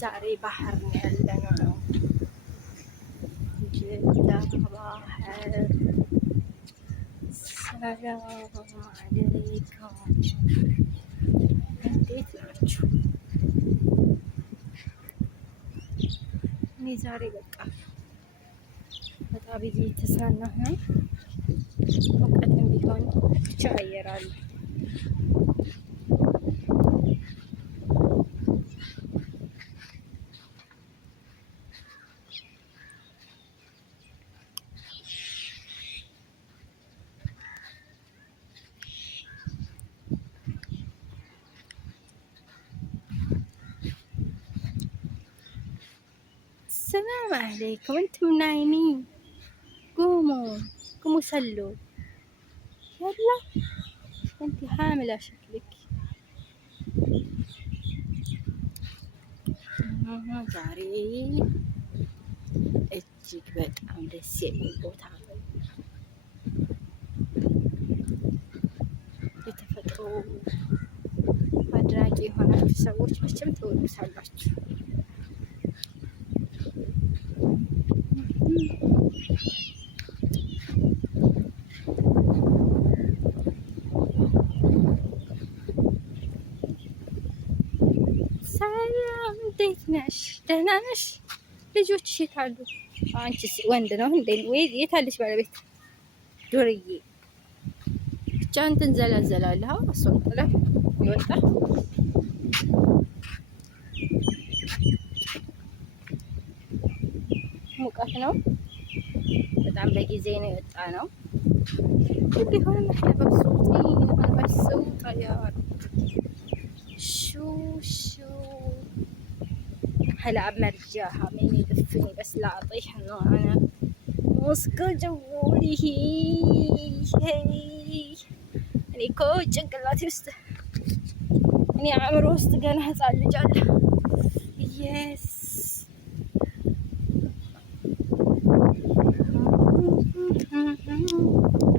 ዛሬ ባህር ነው ያለነው። ጅዳ ባህር። ሰላም አለይኩም፣ እንዴት ናችሁ? እኔ ዛሬ በቃ በጣም ብዬ የተዝናናሁ ነው። ሙቀትም ቢሆን ብቻ አየር አለ። السلام عليكم، انتم نايمين؟ قوموا صلوا يلا. انت حاملة شكلك. ዛሬ እጅግ በጣም ደስ የሚል ቦታ ነው። የተፈጥሮ አድናቂ የሆናችሁ ሰዎች መቼም ትወዱታላችሁ። ሰላም፣ እንዴት ነሽ? ደህና ነሽ? ልጆችሽ የት አሉ? አንቺስ ወንድ ነው እንዴ? ወይ የት አለሽ ባለቤት? ዱርዬ ብቻ እንትን ዘላዘላለህ። እሷን ጥለህ ይወጣ። ሙቀት ነው በጣም። በጊዜ ነው የወጣ ነው። ቢሆንም احنا مبسوطين، انا مبسوطة يا رب. شو هلعب مرجاها، مين يدفني بس لا اطيح انه انا ماسكة جوالي. هي እኔ እኮ ጭንቅላቴ ውስጥ እኔ አእምሮ ውስጥ ገና ህፃን ልጅ አለ። የስ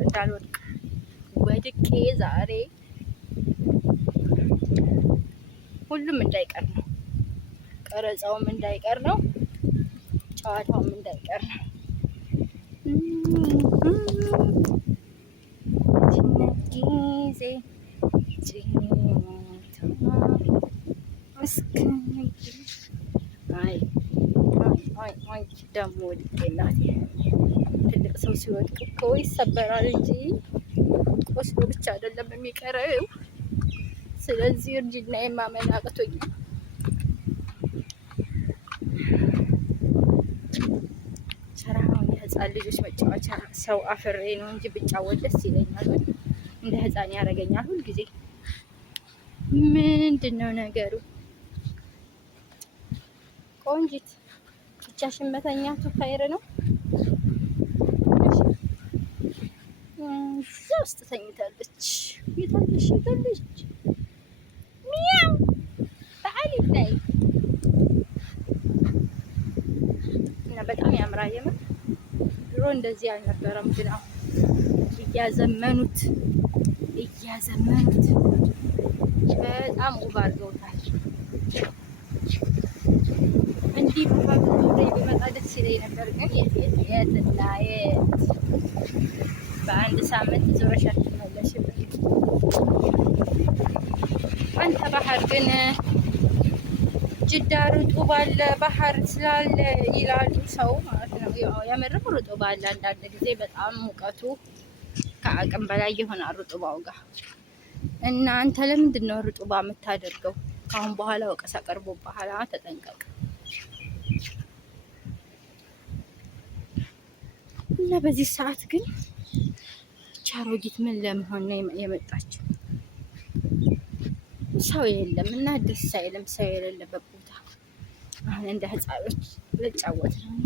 እንዳልወድቅ ወድቄ ዛሬ ሁሉም እንዳይቀር ነው። ቀረጻውም እንዳይቀር ነው። ጨዋታውም እንዳይቀር ነው። ጊዜ ደግሞ ወድቄ እናቴ። ትልቅ ሰው ሲወድቅ እኮ ይሰበራል እንጂ ቆስሎ ብቻ አይደለም የሚቀረው። ስለዚህ እርጅና የማመን አቅቶኛል። ሰራውን የህፃን ልጆች መጫወቻ ሰው አፍሬ ነው እንጂ ብጫወት ደስ ይለኛል። እንደ ህፃን ያደርገኛል ሁልጊዜ። ምንድን ነው ነገሩ? ቆንጂት ብቻሽን መተኛቱ ኸይር ነው። እዛ ውስጥ ተኝታለች። የታለሽ የታለች? ሚያው በዓል ላይ እና በጣም ያምራል። የምር ድሮ እንደዚህ አልነበረም፣ ግን አሁን እያዘመኑት በጣም ውብ አድርገውታል። እንዲህ ቢመጣ ደስ ይለኝ ነበር፣ ግን የትና የት በአንድ ሳምንት ዞረሽ አትመለሽም። አንተ ባህር ግን ጅዳ ርጡብ አለ፣ ባህር ስላለ ይላሉ ሰው ማለት ነው። ያው የምርም ርጡብ አለ። አንዳንድ ጊዜ በጣም ሙቀቱ ከአቅም በላይ ይሆናል ርጡባው ጋር። እና አንተ ለምንድን ነው ርጡባ የምታደርገው? ካሁን በኋላ ወቀሳ ቀርቦ በኋላ ተጠንቀቅ። እና በዚህ ሰዓት ግን ቻሮጊት ምን ለመሆን ነው የመጣችው? ሰው የለም እና ደስ አይልም። ሰው የሌለበት ቦታ አሁን እንደ ህፃኖች ልጫወት ነው።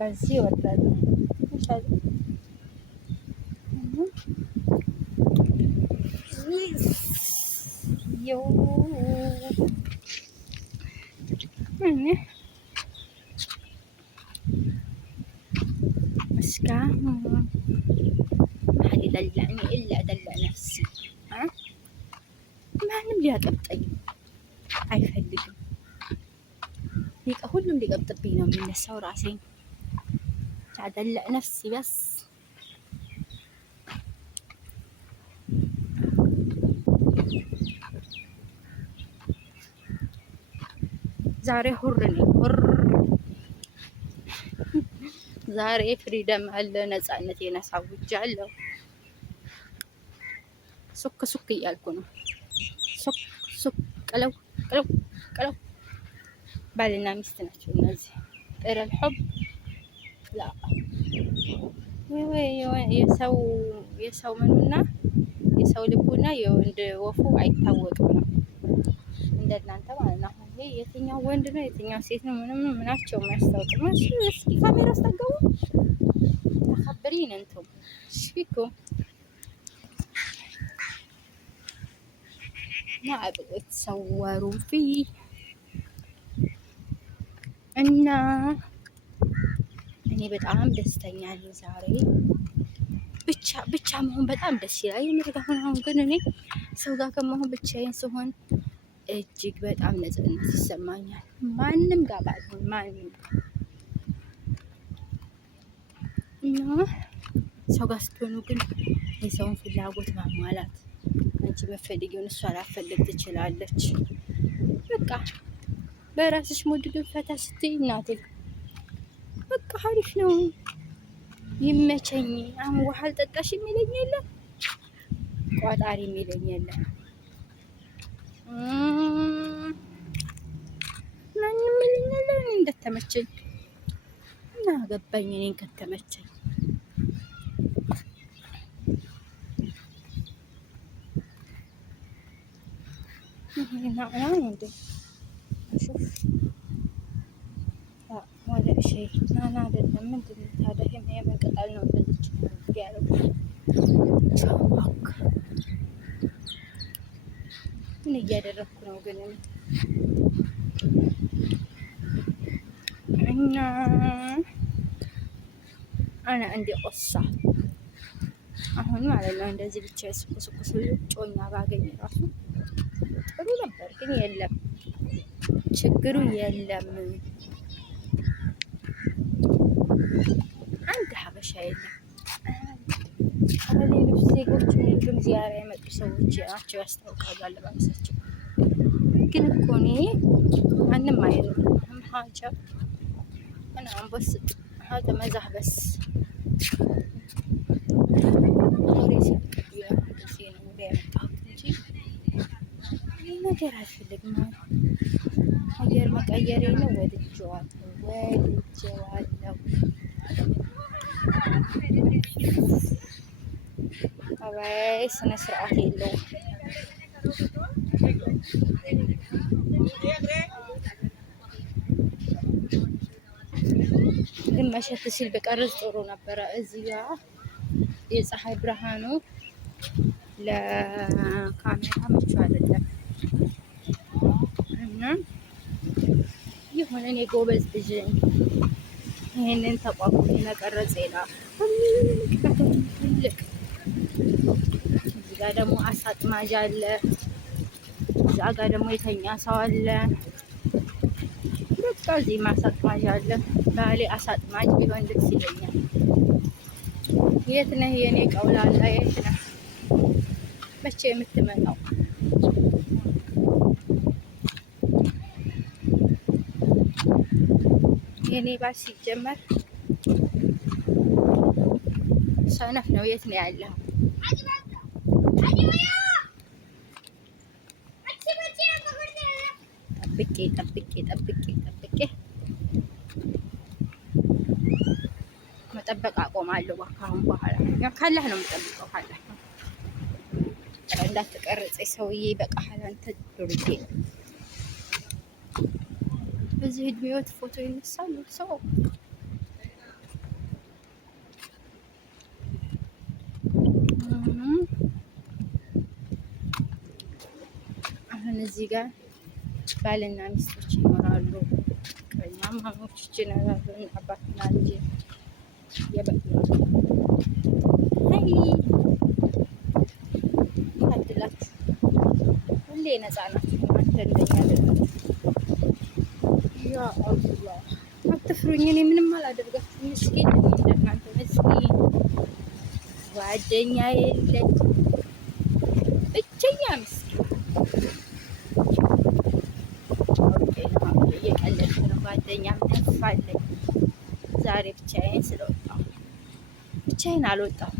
በዚህ ወጣሉ مسكاهم ما حد يدلعني إلا أدلع نفسي. ها የተነሳው ራሴን አደለቅ ነፍሲ በስ ዛሬ ሁር ነኝ ሁር ዛሬ ፍሪደም አለ ነፃነት የነሳውጃለሁ። ሱክ ሱክ እያልኩ ነው። ሱክ ሱክ ቀለው ቀለው ቀለው ባልና ሚስት ናቸው እነዚህ። ጥረል ሑብ ላ የሰው ምኑና የሰው ልቡና የወንድ ወፉ አይታወቅም ነው እንደናንተ ማለት ነው። ይሄ የትኛው ወንድ ነው የትኛው ሴት ነው ምንም ምናቸው የሚያስታውቅም። እስኪ ካሜራ አስጠገቡ ተኸብሪን እንቱም ሽፊኩም ما يتصوروا فيه እና እኔ በጣም ደስተኛ ነኝ ዛሬ። ብቻ መሆን በጣም ደስ ይላል። የምር አሁን ግን እኔ ሰው ጋር ከመሆን ብቻዬን ስሆን እጅግ በጣም ነፃነት ይሰማኛል። ማንም ጋር ባልሆን ማንም እና ሰው ጋር ስትሆኑ ግን የሰውን ፍላጎት ማሟላት አንቺ መፈልጊውን እሷ ላፈልግ ትችላለች። በቃ በራስሽ ሙድ ግን ፈታ ስትይ እናቴ በቃ አሪፍ ነው። ይመቸኝ። አሁን ውሃ አልጠጣሽ የሚለኝ የለም፣ ቋጣሪ የሚለኝ የለም፣ ማንም የሚለኝ የለም። እንደተመቸኝ እና ገባኝ። እኔን ከተመቸኝ እንዴ ሹፍ ወደ ሸይ ናና አይደለም። ምንድን ነው ታዲያ? የምን ቅጠል ነው እንደዚች ያለው? ቻውክ ምን እያደረኩ ነው ግን? እና አና እንደ ቆሳ አሁን ማለት ነው እንደዚህ ብቻ ስኩስኩስ ጮኛ ባገኝ ራሱ ጥሩ ነበር፣ ግን የለም ችግሩ የለም። አንድ ሀበሻ የለም። ሌሎች ዜጎች ሁሉም ዚያራ የመጡ ሰዎች ናቸው ያስታውቃሉ አለባበሳቸው። ግን እኮ እኔ ማንም አይኖርም ሀጃ ምናምን በስጥ ሀተ መዛህ በስ ነገር አልፈልግም። አየር መቀየር ነው። ወድጄዋለሁ። አባይ ስነ ስርዓት የለውም። ግን መሸት ሲል በቀረጽ ጥሩ ነበረ። እዚህ ጋር የፀሐይ ብርሃኑ ለካሜራ ምቹ አይደለም እና የሆነ እኔ ጎበዝ ልጅ ነኝ። ይሄንን ተቋቁሜ መቀረጽ ይላል ትልቅ። እዚህ ጋር ደግሞ አሳጥማጅ አለ። እዛ ጋር ደግሞ የተኛ ሰው አለ። በቃ እዚህ አሳጥማጅ አለ። ባሌ አሳጥማጅ ቢሆን ደስ ይለኛል። የት ነህ የኔ ቀውላላ? የት ነህ? መቼ የምትመጣው? የኔ ባል ሲጀመር ሰነፍ ነው። የት ነው ያለው? ጠብቄ መጠበቅ አቆማለሁ። ካሁን በኋላ ያው ካላህ ነው የምጠብቀው። ካላህ ነው። እንዳትቀርጽ ሰውዬ በቃል አንተ ዱርዬ። በዚህ እድሜዎት ፎቶ ይነሳሉ ሰው። አሁን እዚህ ጋር ባልና ሚስቶች ይኖራሉ። ማማሞች ይችላሉ። አባትና ልጅ ታድላት ሁሌ ነፃ ናት። አንተ እንደኛ አይደለም። ያ አላህ አትፍሩኝ፣ እኔ ምንም አላደርጋችሁም። ምስኪን እንደናንተ ምስኪን ጓደኛ የለኝ፣ ብቸኛ ምስኪን። እየቀለድኩ ነው። ጓደኛ ምንፋለኝ። ዛሬ ብቻዬን ስለወጣሁ ብቻዬን አልወጣሁ።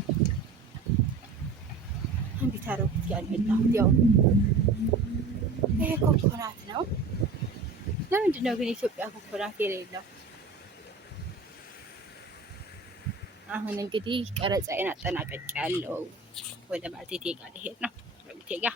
እንዴት አደረጉት ያልመጣሁት? ያው ይሄ ኮኮናት ነው። ለምንድን ነው ግን ኢትዮጵያ ኮኮናት የሌለው? አሁን እንግዲህ ቀረጻዬን አጠናቀቅ ያለው ወደ ባልቴቴ ጋር ልሄድ ነው። ባልቴቴ ጋር